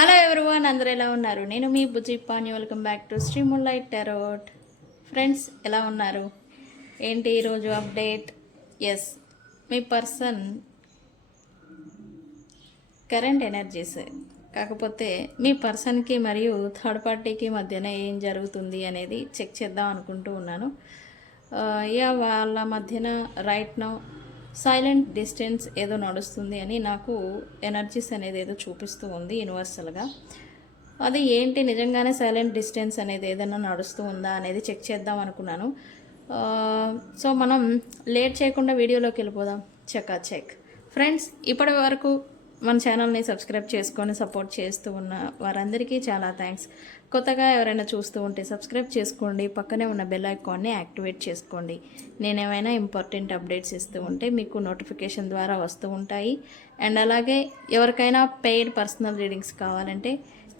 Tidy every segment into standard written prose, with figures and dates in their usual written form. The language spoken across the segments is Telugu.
హలో ఎవ్రీవన్, అందరూ ఎలా ఉన్నారు? నేను మీ Bujji Pani. Welcome back to Sri moonlight tarot. Friends, ఎలా ఉన్నారు? ఏంటి ఈరోజు అప్డేట్? ఎస్, మీ పర్సన్ కరెంట్ ఎనర్జీస్, కాకపోతే మీ పర్సన్కి మరియు థర్డ్ పార్టీకి మధ్యన ఏం జరుగుతుంది అనేది చెక్ చేద్దాం అనుకుంటూ ఉన్నాను. వాళ్ళ మధ్యన రైట్ నౌ సైలెంట్ డిస్టెన్స్ ఏదో నడుస్తుంది అని నాకు ఎనర్జీస్ అనేది ఏదో చూపిస్తూ ఉంది యూనివర్సల్గా. అది ఏంటి, నిజంగానే సైలెంట్ డిస్టెన్స్ అనేది ఏదైనా నడుస్తూ ఉందా అనేది చెక్ చేద్దాం అనుకున్నాను. సో మనం లేట్ చేయకుండా వీడియోలోకి వెళ్ళిపోదాం. చెక్ ఫ్రెండ్స్, ఇప్పటి వరకు మన ఛానల్ని సబ్స్క్రైబ్ చేసుకొని సపోర్ట్ చేస్తూ ఉన్న వారందరికీ చాలా థ్యాంక్స్. కొత్తగా ఎవరైనా చూస్తూ ఉంటే సబ్స్క్రైబ్ చేసుకోండి, పక్కనే ఉన్న బెల్ ఐకాన్ని యాక్టివేట్ చేసుకోండి. నేనేమైనా ఇంపార్టెంట్ అప్డేట్స్ ఇస్తూ ఉంటే మీకు నోటిఫికేషన్ ద్వారా వస్తూ ఉంటాయి. అండ్ అలాగే ఎవరికైనా పెయిడ్ పర్సనల్ రీడింగ్స్ కావాలంటే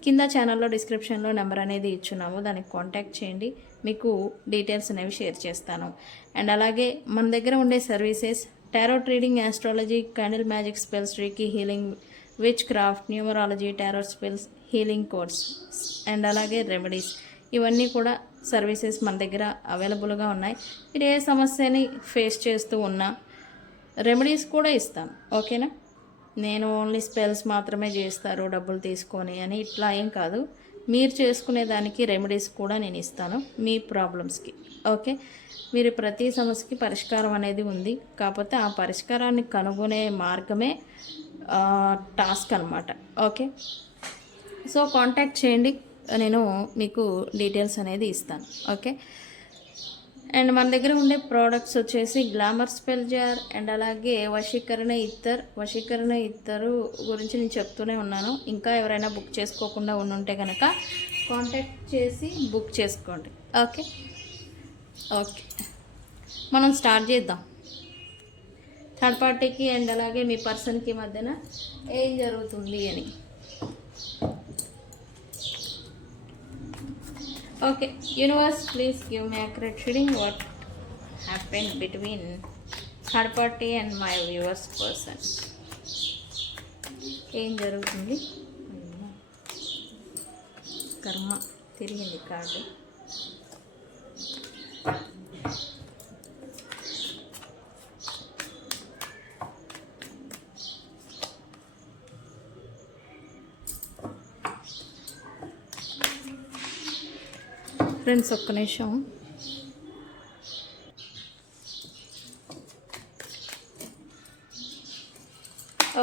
కింద ఛానల్లో డిస్క్రిప్షన్లో నెంబర్ అనేది ఇచ్చున్నాము, దానికి కాంటాక్ట్ చేయండి. మీకు డీటెయిల్స్ అనేవి షేర్ చేస్తాను. అండ్ అలాగే మన దగ్గర ఉండే services tarot reading, astrology, candle magic spells, reiki healing, which craft, numerology, tarot spells, healing course and అలాగే రెమెడీస్, ఇవన్నీ కూడా సర్వీసెస్ మన దగ్గర అవైలబుల్గా ఉన్నాయి. మీరు ఏ సమస్యని ఫేస్ చేస్తూ ఉన్నా రెమెడీస్ కూడా ఇస్తాను, ఓకేనా? నేను ఓన్లీ స్పెల్స్ మాత్రమే చేస్తారు డబ్బులు తీసుకొని అని ఇట్లా ఏం కాదు. మీరు చేసుకునే దానికి రెమెడీస్ కూడా నేను ఇస్తాను మీ ప్రాబ్లమ్స్కి, ఓకే? మీరు ప్రతి సమస్యకి పరిష్కారం అనేది ఉంది, కాకపోతే ఆ పరిష్కారాన్ని కనుగొనే మార్గమే టాస్క్ అనమాట, ఓకే? సో కాంటాక్ట్ చేయండి, నేను మీకు డీటెయిల్స్ అనేది ఇస్తాను, ఓకే? అండ్ మన దగ్గర ఉండే ప్రోడక్ట్స్ వచ్చేసి గ్లామర్ స్పెల్ జార్ అండ్ అలాగే వశీకరణ ఇత్తరు గురించి నేను చెప్తూనే ఉన్నాను. ఇంకా ఎవరైనా బుక్ చేసుకోకుండా ఉంటే కనుక కాంటాక్ట్ చేసి బుక్ చేసుకోండి, ఓకే? మనం స్టార్ట్ చేద్దాం. థర్డ్ పార్టీకి అండ్ అలాగే మీ పర్సన్కి మధ్యన ఏం జరుగుతుంది అని. Okay universe, please give me accurate reading. What happen between third party and my viewers person? ఏం జరుగుతుంది? కర్మ తిరిగింది కార్డు. ఫ్రెండ్స్, ఒక్క నిమిషం.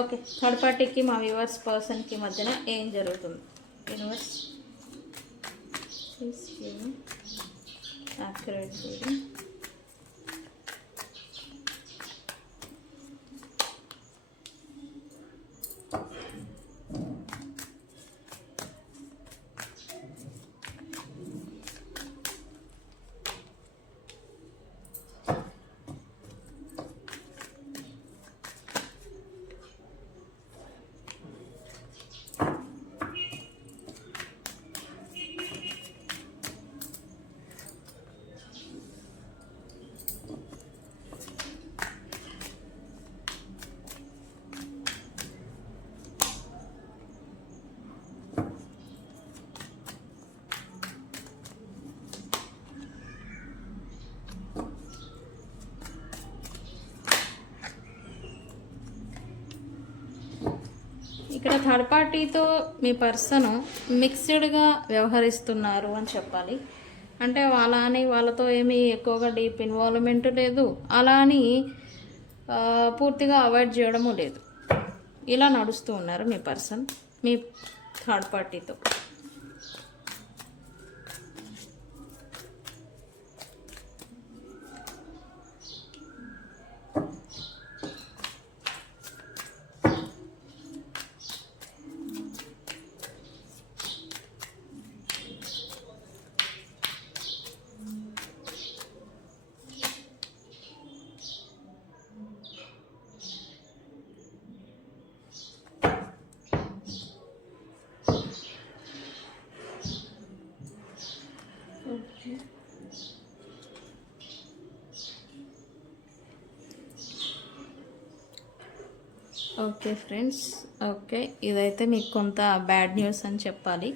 ఓకే, థర్డ్ పార్టీకి మా వ్యూవర్స్ పర్సన్కి మధ్యన ఏం జరుగుతుంది? Universe please give me accurate reading. ఇక్కడ థర్డ్ పార్టీతో మీ పర్సన్ మిక్స్డ్గా వ్యవహరిస్తున్నారు అని చెప్పాలి. అంటే వాళ్ళతో ఏమీ ఎక్కువగా డీప్ ఇన్వాల్వ్మెంట్ లేదు, అలా అని పూర్తిగా అవాయిడ్ చేయడము లేదు. ఇలా నడుస్తూ ఉన్నారు మీ పర్సన్ మీ థర్డ్ పార్టీతో. ఓకే ఫ్రెండ్స్, ఓకే, ఇదైతే మీకు కొంత బ్యాడ్ న్యూస్ అని చెప్పాలి.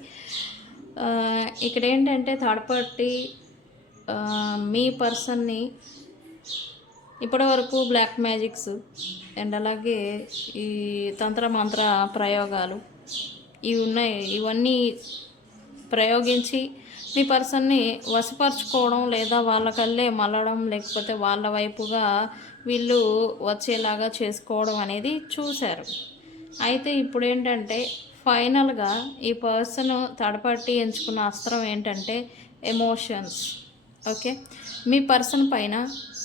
ఇక్కడ ఏంటంటే థర్డ్ పార్టీ మీ పర్సన్ని ఇప్పటివరకు బ్లాక్ మ్యాజిక్స్ అండ్ అలాగే ఈ తంత్ర మంత్ర ప్రయోగాలు ఇవి ఉన్నాయి. ఇవన్నీ ప్రయోగించి మీ పర్సన్ని వశపరచుకోవడం లేదా వాళ్ళకల్లే మళ్ళడం లేకపోతే వాళ్ళ వైపుగా వీళ్ళు వచ్చేలాగా చేసుకోవడం అనేది చూశారు. అయితే ఇప్పుడు ఏంటంటే ఫైనల్గా ఈ పర్సన్ థర్డ్ పార్టీ ఎంచుకున్న అస్త్రం ఏంటంటే ఎమోషన్స్. ఓకే, మీ పర్సన్ పైన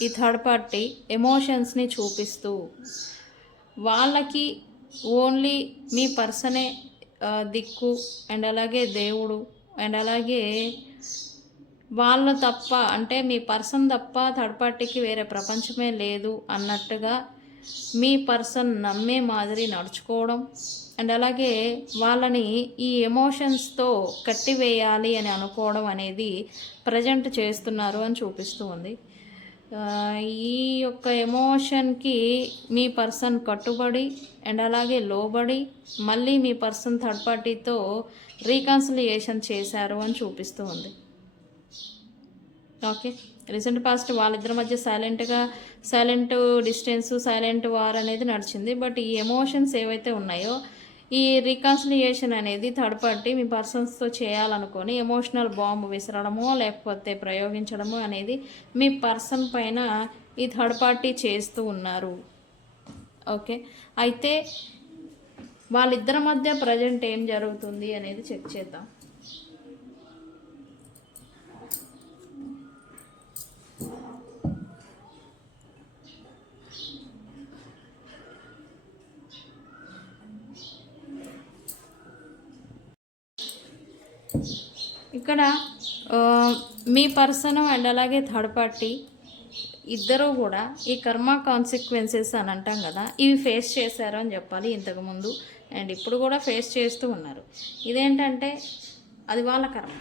ఈ థర్డ్ పార్టీ ఎమోషన్స్ని చూపిస్తూ వాళ్ళకి ఓన్లీ మీ పర్సనే దిక్కు అండ్ అలాగే దేవుడు అండ్ అలాగే వాళ్ళు తప్ప, అంటే మీ పర్సన్ తప్ప థర్డ్ పార్టీకి వేరే ప్రపంచమే లేదు అన్నట్టుగా మీ పర్సన్ నమ్మే మాదిరి నడుచుకోవడం అండ్ అలాగే వాళ్ళని ఈ ఎమోషన్స్తో కట్టివేయాలి అని అనుకోవడం అనేది ప్రజెంట్ చేస్తున్నారు అని చూపిస్తూ ఉంది. ఈ యొక్క ఎమోషన్కి మీ పర్సన్ కట్టుబడి అండ్ అలాగే లోబడి మళ్ళీ మీ పర్సన్ థర్డ్ పార్టీతో రీకన్సిలియేషన్ చేశారు అని చూపిస్తూ ఉంది. ఓకే, రీసెంట్ పాస్ట్ వాళ్ళిద్దరి మధ్య సైలెంట్ డిస్టెన్స్, సైలెంట్ వార్ అనేది నడిచింది. బట్ ఈ ఎమోషన్స్ ఏవైతే ఉన్నాయో ఈ రీకన్సిలియేషన్ అనేది థర్డ్ పార్టీ మీ పర్సన్స్తో చేయాలనుకొని ఎమోషనల్ బాంబ్ విసరడమో లేకపోతే ప్రయోగించడమో అనేది మీ పర్సన్ పైన ఈ థర్డ్ పార్టీ చేస్తూ ఉన్నారు. ఓకే, అయితే వాళ్ళిద్దరి మధ్య ప్రజెంట్ ఏం జరుగుతుంది అనేది చెక్ చేద్దాం. ఇక్కడ మీ పర్సన్ అండ్ అలాగే థర్డ్ పార్టీ ఇద్దరూ కూడా ఈ కర్మ కాన్సిక్వెన్సెస్ అని అంటాం కదా, ఇవి ఫేస్ చేశారు అని చెప్పాలి ఇంతకుముందు అండ్ ఇప్పుడు కూడా ఫేస్ చేస్తూ ఉన్నారు. ఇదేంటంటే అది వాళ్ళ కర్మ.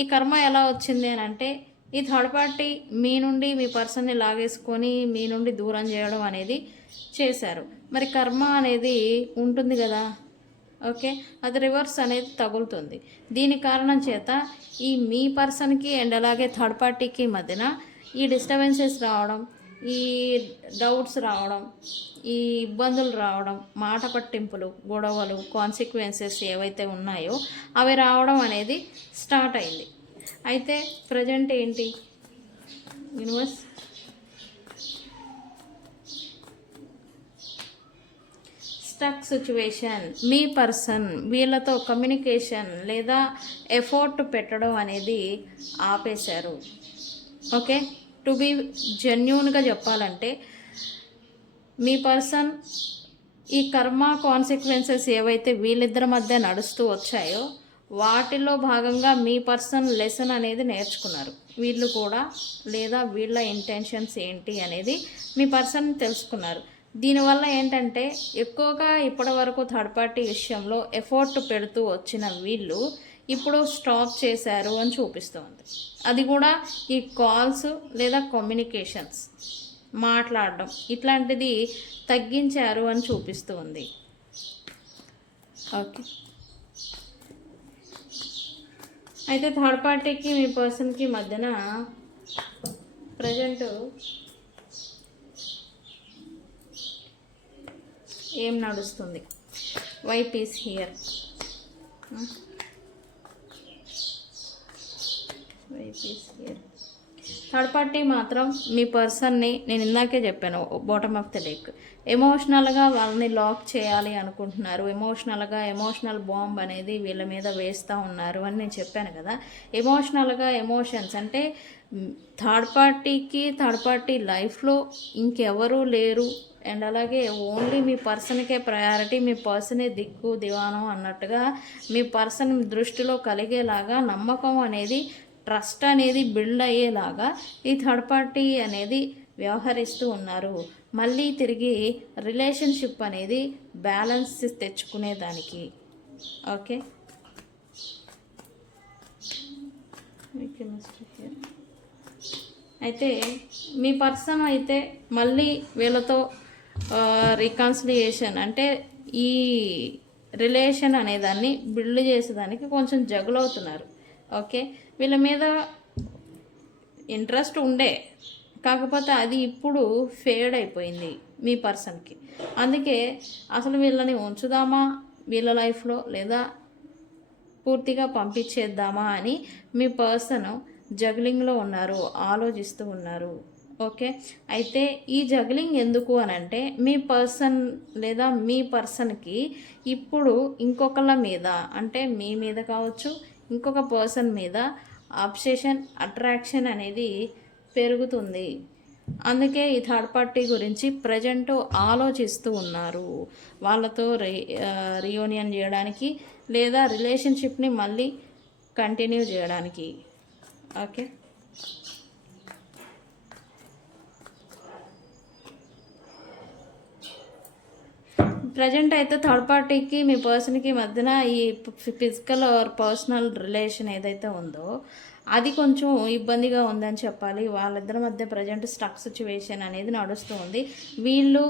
ఈ కర్మ ఎలా వచ్చింది అని అంటే ఈ థర్డ్ పార్టీ మీ నుండి మీ పర్సన్ని లాగేసుకొని మీ నుండి దూరం చేయడం అనేది చేశారు. మరి కర్మ అనేది ఉంటుంది కదా, ఓకే, అది రివర్స్ అనేది తగులుతుంది. దీని కారణం చేత ఈ మీ పర్సన్కి అండ్ అలాగే థర్డ్ పార్టీకి మధ్యన ఈ డిస్టర్బెన్సెస్ రావడం, ఈ డౌట్స్ రావడం, ఈ ఇబ్బందులు రావడం, మాట పట్టింపులు, గొడవలు, కాన్సిక్వెన్సెస్ ఏవైతే ఉన్నాయో అవి రావడం అనేది స్టార్ట్ అయింది. అయితే ప్రజెంట్ ఏంటి యూనివర్స్ స్టక్ సిచ్యువేషన్, మీ పర్సన్ వీళ్ళతో కమ్యూనికేషన్ లేదా ఎఫర్ట్ పెట్టడం అనేది ఆపేశారు. ఓకే, టు బీ జెన్యూన్గా చెప్పాలంటే మీ పర్సన్ ఈ కర్మ కాన్సిక్వెన్సెస్ ఏవైతే వీళ్ళిద్దరి మధ్య నడుస్తూ వచ్చాయో వాటిలో భాగంగా మీ పర్సన్ లెసన్ అనేది నేర్చుకున్నారు. వీళ్ళు కూడా లేదా వీళ్ళ ఇంటెన్షన్స్ ఏంటి అనేది మీ పర్సన్ తెలుసుకున్నారు. దీనివల్ల ఏంటంటే ఎక్కువగా ఇప్పటి వరకు థర్డ్ పార్టీ విషయంలో ఎఫర్ట్ పెడుతూ వచ్చిన వీళ్ళు ఇప్పుడు స్టాప్ చేశారు అని చూపిస్తుంది. అది కూడా ఈ కాల్స్ లేదా కమ్యూనికేషన్స్ మాట్లాడడం ఇట్లాంటిది తగ్గించారు అని చూపిస్తూ ఉంది. ఓకే, అయితే థర్డ్ పార్టీకి మీ పర్సన్కి మధ్యన ప్రజెంట్ ఏం నడుస్తుంది? Wife is here. Wife is here. Third party మాత్రం మీ పర్సన్ని నేను ఇందాకే చెప్పాను బాటమ్ ఆఫ్ ద డెక్ ఎమోషనల్గా వాళ్ళని లాక్ చేయాలి అనుకుంటున్నారు. ఎమోషనల్ బాంబ్ అనేది వీళ్ళ మీద వేస్తూ ఉన్నారు అని నేను చెప్పాను కదా. ఎమోషన్స్ అంటే థర్డ్ పార్టీ లైఫ్లో ఇంకెవరూ లేరు అండ్ అలాగే ఓన్లీ మీ పర్సన్కే ప్రయారిటీ, మీ పర్సనే దిక్కు దివానం అన్నట్టుగా మీ పర్సన్ దృష్టిలో కలిగేలాగా నమ్మకం అనేది, ట్రస్ట్ అనేది బిల్డ్ అయ్యేలాగా ఈ థర్డ్ పార్టీ అనేది వ్యవహరిస్తూ ఉన్నారు. మళ్ళీ తిరిగి రిలేషన్షిప్ అనేది బ్యాలెన్స్ తెచ్చుకునేదానికి. ఓకే, అయితే మీ పర్సన్ అయితే మళ్ళీ వీళ్ళతో రీకన్సిలియేషన్ అంటే ఈ రిలేషన్ అనేదాన్ని బిల్డ్ చేసేదానికి కొంచెం జగులవుతున్నారు. ఓకే, వీళ్ళ మీద ఇంట్రెస్ట్ ఉండే, కాకపోతే అది ఇప్పుడు ఫేడ్ అయిపోయింది మీ పర్సన్కి. అందుకే అసలు వీళ్ళని ఉంచుదామా వీళ్ళ లైఫ్లో, లేదా పూర్తిగా పంపించేద్దామా అని మీ పర్సన్ జగ్లింగ్లో ఉన్నారు, ఆలోచిస్తూ ఉన్నారు. ఓకే, అయితే ఈ జగ్లింగ్ ఎందుకు అని అంటే మీ పర్సన్ లేదా మీ పర్సన్కి ఇప్పుడు ఇంకొకళ్ళ మీద, అంటే మీ మీద కావచ్చు, ఇంకొక పర్సన్ మీద అబ్సెషన్, అట్రాక్షన్ అనేది పెరుగుతుంది. అందుకే ఈ థర్డ్ పార్టీ గురించి ప్రజెంట్ ఆలోచిస్తూ ఉన్నారు. వాళ్ళతో రియూనియన్ చేయడానికి లేదా రిలేషన్షిప్ని మళ్ళీ కంటిన్యూ చేయడానికి. ఓకే, ప్రజెంట్ అయితే థర్డ్ పార్టీకి మీ పర్సన్కి మధ్యన ఈ ఫిజికల్ ఆర్ పర్సనల్ రిలేషన్ ఏదైతే ఉందో అది కొంచెం ఇబ్బందిగా ఉందని చెప్పాలి. వాళ్ళిద్దరి మధ్య ప్రజెంట్ స్టక్ సిచ్యువేషన్ అనేది నడుస్తూ ఉంది. వీళ్ళు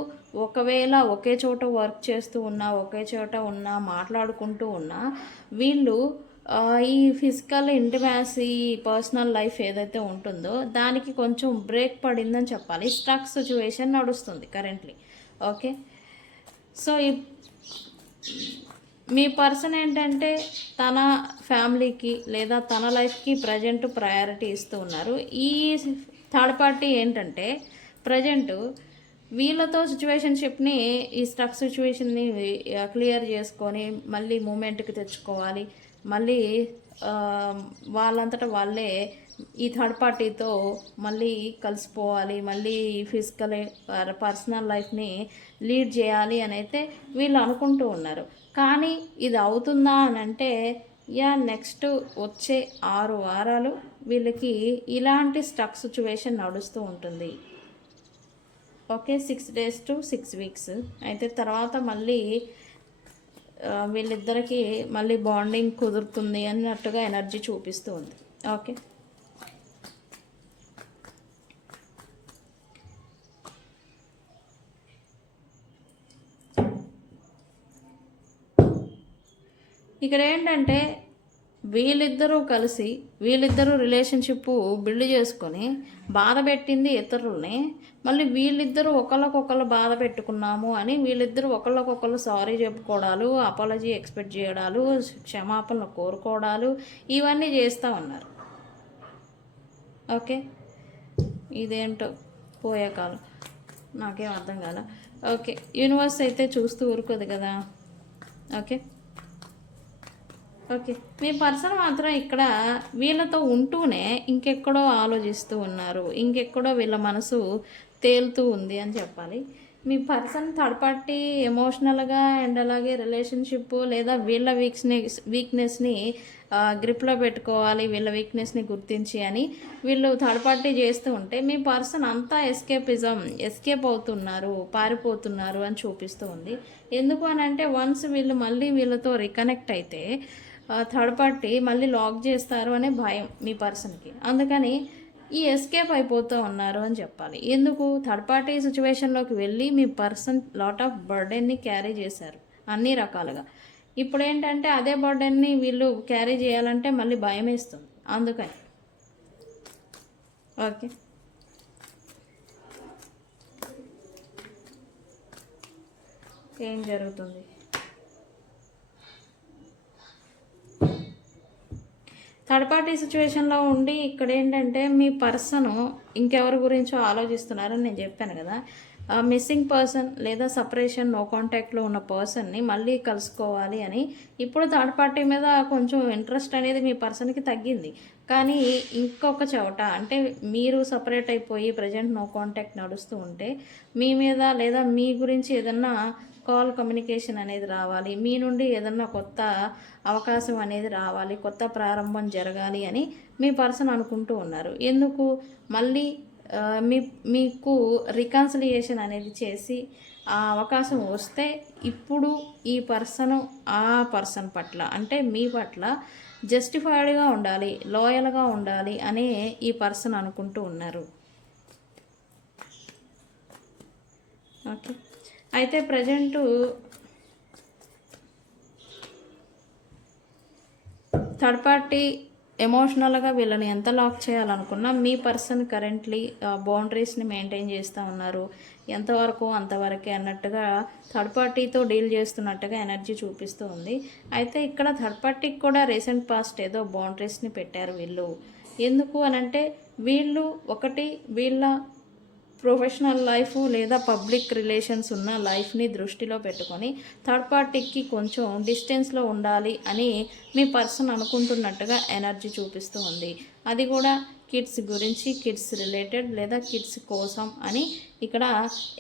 ఒకవేళ ఒకే చోట వర్క్ చేస్తూ ఉన్నా, ఒకే చోట ఉన్నా, మాట్లాడుకుంటూ ఉన్నా, వీళ్ళు ఈ ఫిజికల్ ఇంటిమాసీ, పర్సనల్ లైఫ్ ఏదైతే ఉంటుందో దానికి కొంచెం బ్రేక్ పడిందని చెప్పాలి. స్టక్ సిచ్యువేషన్ నడుస్తుంది కరెంట్లీ. ఓకే, సో మీ పర్సన్ ఏంటంటే తన ఫ్యామిలీకి లేదా తన లైఫ్కి ప్రజెంట్ ప్రయారిటీ ఇస్తూ ఉన్నారు. ఈ థర్డ్ పార్టీ ఏంటంటే ప్రజెంట్ వీళ్ళతో సిచ్యువేషన్షిప్ని, ఈ స్ట్రక్ సిచ్యువేషన్ని క్లియర్ చేసుకొని మళ్ళీ మూమెంట్కి తెచ్చుకోవాలి, మళ్ళీ వాళ్ళంతటా వాళ్ళే ఈ థర్డ్ పార్టీతో మళ్ళీ కలిసిపోవాలి, మళ్ళీ ఫిజికల్ పర్సనల్ లైఫ్ని లీడ్ చేయాలి అని అయితే వీళ్ళు అనుకుంటూ ఉన్నారు. కానీ ఇది అవుతుందా అని అంటే నెక్స్ట్ వచ్చే 6 వారాలు వీళ్ళకి ఇలాంటి స్టక్ సిచ్యువేషన్ నడుస్తూ ఉంటుంది. Okay, 6 days to 6 weeks. అయితే తర్వాత మళ్ళీ వీళ్ళిద్దరికి మళ్ళీ బాండింగ్ కుదురుతుంది అన్నట్టుగా ఎనర్జీ చూపిస్తూ ఉంది. ఓకే, ఇక్కడ ఏంటంటే వీళ్ళిద్దరూ కలిసి వీళ్ళిద్దరూ రిలేషన్షిప్ బిల్డ్ చేసుకొని బాధ పెట్టింది ఇతరుల్ని, మళ్ళీ వీళ్ళిద్దరూ ఒకళ్ళకొకళ్ళు బాధ పెట్టుకున్నాము అని వీళ్ళిద్దరూ ఒకళ్ళకొకళ్ళు సారీ చెప్పుకోవడాలు, అపాలజీ ఎక్స్పెక్ట్ చేయడాలు, క్షమాపణలు కోరుకోవడాలు ఇవన్నీ చేస్తూ ఉన్నారు. ఓకే, ఇదేంటో పోయే కాలం, నాకేం అర్థం కాల. ఓకే, యూనివర్స్ అయితే చూస్తూ ఊరుకోదు కదా. ఓకే ఓకే, మీ పర్సన్ మాత్రం ఇక్కడ వీళ్ళతో ఉంటూనే ఇంకెక్కడో ఆలోచిస్తూ ఉన్నారు, ఇంకెక్కడో వీళ్ళ మనసు తేలుతూ ఉంది అని చెప్పాలి. మీ పర్సన్ థర్డ్ పార్టీ ఎమోషనల్గా అండ్ అలాగే రిలేషన్షిప్ లేదా వీళ్ళ వీక్నెస్ని గ్రిప్లో పెట్టుకోవాలి, వీళ్ళ వీక్నెస్ని గుర్తించి అని వీళ్ళు థర్డ్ పార్టీ చేస్తూ ఉంటే మీ పర్సన్ అంతా ఎస్కేప్ అవుతున్నారు, పారిపోతున్నారు అని చూపిస్తూ ఉంది. ఎందుకు అని అంటే వన్స్ వీళ్ళు మళ్ళీ వీళ్ళతో రికనెక్ట్ అయితే థర్డ్ పార్టీ మళ్ళీ లాక్ చేస్తారు అనే భయం మీ పర్సన్కి. అందుకని ఈ ఎస్కేప్ అయిపోతూ ఉన్నారు అని చెప్పాలి. ఎందుకు? థర్డ్ పార్టీ సిచ్యువేషన్లోకి వెళ్ళి మీ పర్సన్ లాట్ ఆఫ్ బర్డెన్ని క్యారీ చేశారు అన్ని రకాలుగా. ఇప్పుడు ఏంటంటే అదే బర్డెన్ని వీళ్ళు క్యారీ చేయాలంటే మళ్ళీ భయం వేస్తుంది. అందుకని ఓకే, ఏం జరుగుతుంది? థర్డ్ పార్టీ సిచ్యువేషన్లో ఉండి ఇక్కడ ఏంటంటే మీ పర్సన్ ఇంకెవరి గురించో ఆలోచిస్తున్నారని నేను చెప్పాను కదా. మిస్సింగ్ పర్సన్ లేదా సపరేషన్, నో కాంటాక్ట్లో ఉన్న పర్సన్ని మళ్ళీ కలుసుకోవాలి అని ఇప్పుడు థర్డ్ పార్టీ మీద కొంచెం ఇంట్రెస్ట్ అనేది మీ పర్సన్కి తగ్గింది. కానీ ఇంకొక చోట అంటే మీరు సపరేట్ అయిపోయి ప్రజెంట్ నో కాంటాక్ట్ నడుస్తూ ఉంటే మీ మీద లేదా మీ గురించి ఏదన్నా కాల్ కమ్యూనికేషన్ అనేది రావాలి, మీ నుండి ఏదన్నా కొత్త అవకాశం అనేది రావాలి, కొత్త ప్రారంభం జరగాలి అని మీ పర్సన్ అనుకుంటూ ఉన్నారు. ఎందుకు? మళ్ళీ మీకు రికన్సిలియేషన్ అనేది చేసి ఆ అవకాశం వస్తే ఇప్పుడు ఈ పర్సన్ పట్ల అంటే మీ పట్ల జస్టిఫైడ్గా ఉండాలి, లాయల్గా ఉండాలి అనే ఈ పర్సన్ అనుకుంటూ ఉన్నారు. ఓకే, అయితే ప్రజెంటు థర్డ్ పార్టీ ఎమోషనల్గా వీళ్ళని ఎంత లాక్ చేయాలనుకున్నా మీ పర్సన్ కరెంట్లీ బౌండరీస్ని మెయింటైన్ చేస్తూ ఉన్నారు, ఎంతవరకు అంతవరకే అన్నట్టుగా థర్డ్ పార్టీతో డీల్ చేస్తున్నట్టుగా ఎనర్జీ చూపిస్తూ ఉంది. అయితే ఇక్కడ థర్డ్ పార్టీకి కూడా రీసెంట్ పాస్ట్ ఏదో బౌండరీస్ని పెట్టారు వీళ్ళు. ఎందుకు అనంటే వీళ్ళు వీళ్ళ ప్రొఫెషనల్ లైఫ్ లేదా పబ్లిక్ రిలేషన్స్ ఉన్న లైఫ్ని దృష్టిలో పెట్టుకొని థర్డ్ పార్టీకి కొంచెం డిస్టెన్స్లో ఉండాలి అని మీ పర్సన్ అనుకుంటున్నట్టుగా ఎనర్జీ చూపిస్తూ ఉంది. అది కూడా కిడ్స్ గురించి, కిడ్స్ రిలేటెడ్ లేదా కిడ్స్ కోసం అని ఇక్కడ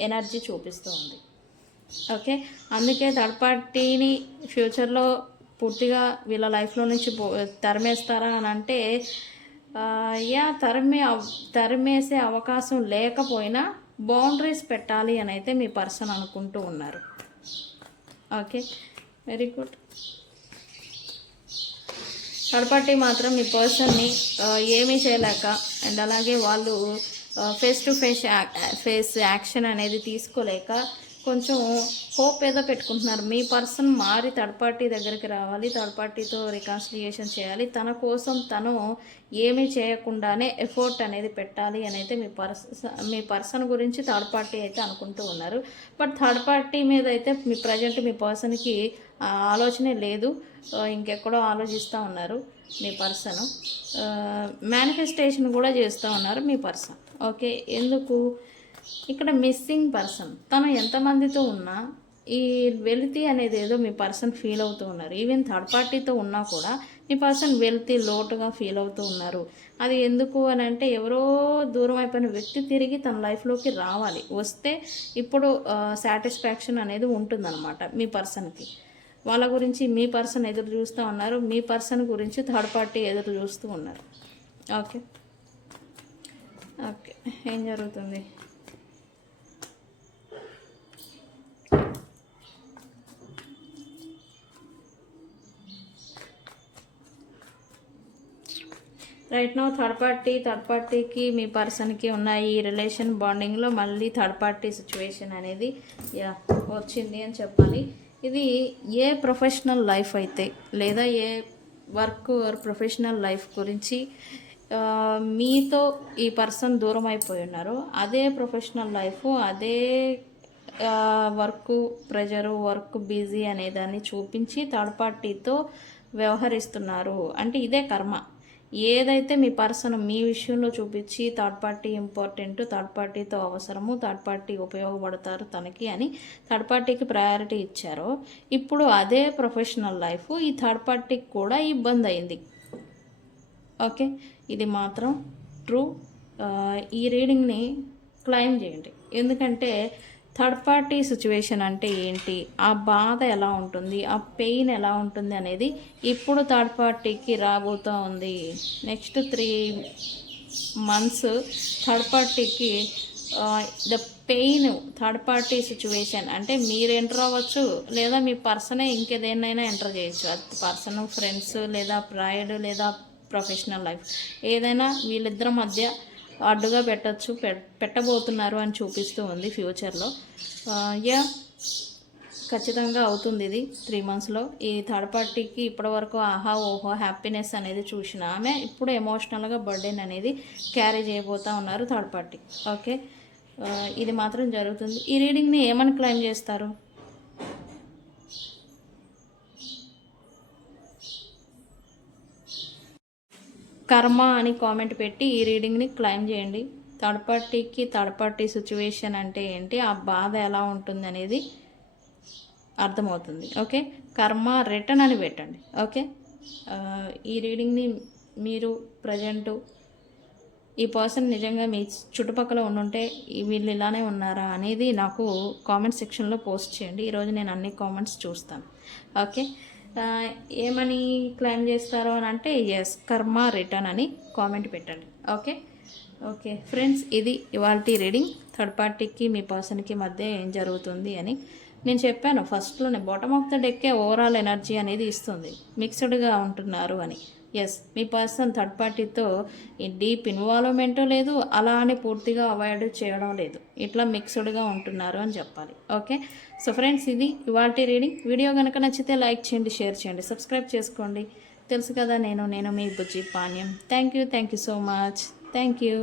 ఎనర్జీ చూపిస్తూ ఉంది. ఓకే, అందుకే థర్డ్ పార్టీని ఫ్యూచర్లో పూర్తిగా వీళ్ళ లైఫ్లో నుంచి తరిమేస్తారా అని అంటే తరిమేసే అవకాశం లేకపోయినా బౌండరీస్ పెట్టాలి అని అయితే మీ పర్సన్ అనుకుంటూ ఉన్నారు. Okay, very good. Third party మాత్రం మీ పర్సన్ని ఏమీ చేయలేక అండ్ అలాగే వాళ్ళు ఫేస్ టు ఫేస్ యాక్షన్ అనేది తీసుకోలేక కొంచెం హోప్ ఏదో పెట్టుకుంటున్నారు. మీ పర్సన్ మారి థర్డ్ పార్టీ దగ్గరికి రావాలి, థర్డ్ పార్టీతో రికాన్సిలియేషన్ చేయాలి, తన కోసం తను ఏమీ చేయకుండానే ఎఫర్ట్ అనేది పెట్టాలి అని అయితే మీ పర్సన్ గురించి థర్డ్ పార్టీ అయితే అనుకుంటూ ఉన్నారు. బట్ థర్డ్ పార్టీ మీద అయితే మీ పర్సన్కి ఆలోచనే లేదు, ఇంకెక్కడో ఆలోచిస్తూ ఉన్నారు మీ పర్సన్. మేనిఫెస్టేషన్ కూడా చేస్తూ ఉన్నారు మీ పర్సన్. ఓకే, ఎందుకు ఇక్కడ మిస్సింగ్ పర్సన్ తను ఎంతమందితో ఉన్నా ఈ వెల్తీ అనేది ఏదో మీ పర్సన్ ఫీల్ అవుతూ ఉన్నారు. ఈవెన్ థర్డ్ పార్టీతో ఉన్నా కూడా మీ పర్సన్ వెల్తీ లోటుగా ఫీల్ అవుతూ ఉన్నారు. అది ఎందుకు అని అంటే ఎవరో దూరం అయిపోయిన వ్యక్తి తిరిగి తన లైఫ్లోకి రావాలి, వస్తే ఇప్పుడు సాటిస్ఫాక్షన్ అనేది ఉంటుందన్నమాట మీ పర్సన్కి. వాళ్ళ గురించి మీ పర్సన్ ఎదురు చూస్తూ ఉన్నారు, మీ పర్సన్ గురించి థర్డ్ పార్టీ ఎదురు చూస్తూ ఉన్నారు. ఓకే ఓకే, ఏం జరుగుతుంది? రైట్ నౌ థర్డ్ పార్టీకి మీ పర్సన్కి ఉన్న ఈ రిలేషన్ బాండింగ్లో మళ్ళీ థర్డ్ పార్టీ సిచ్యువేషన్ అనేది వచ్చింది అని చెప్పాలి. ఇది ఏ ప్రొఫెషనల్ లైఫ్ అయితే లేదా ఏ వర్క్ ప్రొఫెషనల్ లైఫ్ గురించి మీతో ఈ పర్సన్ దూరం అయిపోయి ఉన్నారో అదే ప్రొఫెషనల్ లైఫ్, అదే వర్క్ ప్రెజరు, వర్క్ బిజీ అనేదాన్ని చూపించి థర్డ్ పార్టీతో వ్యవహరిస్తున్నారు. అంటే ఇదే కర్మ. ఏదైతే మీ పర్సన్ మీ విషయంలో చూపించి థర్డ్ పార్టీ ఇంపార్టెంట్, థర్డ్ పార్టీతో అవసరము, థర్డ్ పార్టీ ఉపయోగపడతారు తనకి అని థర్డ్ పార్టీకి ప్రయారిటీ ఇచ్చారో ఇప్పుడు అదే ప్రొఫెషనల్ లైఫ్ ఈ థర్డ్ పార్టీకి కూడా ఇబ్బంది అయింది. ఓకే, ఇది మాత్రం ట్రూ. ఈ రీడింగ్ని క్లైమ్ చేయండి, ఎందుకంటే థర్డ్ పార్టీ సిచ్యువేషన్ అంటే ఏంటి, ఆ బాధ ఎలా ఉంటుంది, ఆ పెయిన్ ఎలా ఉంటుంది అనేది ఇప్పుడు థర్డ్ పార్టీకి రాబోతూ ఉంది. నెక్స్ట్ 3 months థర్డ్ పార్టీకి the pain third party situation అంటే మీరు ఎంటర్ అవ్వచ్చు లేదా మీ పర్సనే ఇంకేదేనైనా ఎంటర్ చేయొచ్చు. అది పర్సన్, ఫ్రెండ్స్ లేదా ప్రైడ్ లేదా ప్రొఫెషనల్ లైఫ్ ఏదైనా వీళ్ళిద్దరి మధ్య అడ్డుగా పెట్టబోతున్నారు అని చూపిస్తూ ఉంది ఫ్యూచర్లో. ఖచ్చితంగా అవుతుంది ఇది 3 monthsలో. ఈ థర్డ్ పార్టీకి ఇప్పటివరకు ఆహా ఓహో హ్యాపీనెస్ అనేది చూసిన ఆమె ఇప్పుడు ఎమోషనల్గా బర్డెన్ అనేది క్యారీ చేయబోతూ ఉన్నారు థర్డ్ పార్టీ. ఓకే, ఇది మాత్రం జరుగుతుంది. ఈ రీడింగ్ని ఏమని క్లైమ్ చేస్తారు? కర్మ అని కామెంట్ పెట్టి ఈ రీడింగ్ని క్లైమ్ చేయండి. థర్డ్ పార్టీ సిచ్యువేషన్ అంటే ఏంటి, ఆ బాధ ఎలా ఉంటుంది అనేది అర్థమవుతుంది. ఓకే, కర్మ రిటర్న్ అని పెట్టండి. ఓకే, ఈ రీడింగ్ని మీరు ప్రజెంటు ఈ పర్సన్ నిజంగా మీ చుట్టుపక్కల ఉండుంటే వీళ్ళు ఇలానే ఉన్నారా అనేది నాకు కామెంట్ సెక్షన్లో పోస్ట్ చేయండి. ఈరోజు నేను అన్ని కామెంట్స్ చూస్తాను. ఓకే, ఏమని క్లైమ్ చేస్తారో అని అంటే ఎస్ కర్మ రిటర్న్ అని కామెంట్ పెట్టండి. ఓకే ఓకే ఫ్రెండ్స్, ఇది ఇవాల్టి రీడింగ్. థర్డ్ పార్టీకి మీ పర్సన్కి మధ్య ఏం జరుగుతుంది అని నేను చెప్పాను ఫస్ట్లోనే. బాటమ్ ఆఫ్ ద డెక్కే ఓవరాల్ ఎనర్జీ అనేది ఇస్తుంది, మిక్స్డ్గా ఉంటున్నారు అని. ఎస్, మీ పర్సన్ థర్డ్ పార్టీతో డీప్ ఇన్వాల్వ్మెంట్ లేదు, అలా అని పూర్తిగా అవాయిడ్ చేయడం లేదు, ఇట్లా మిక్స్డ్గా ఉంటున్నారు అని చెప్పాలి. ఓకే, సో ఫ్రెండ్స్, ఇది ఇవాల్టి రీడింగ్. వీడియో కనుక నచ్చితే లైక్ చేయండి, షేర్ చేయండి, సబ్స్క్రైబ్ చేసుకోండి. తెలుసు కదా, నేను మీ Bujji Panyam. Thank you so much. Thank you.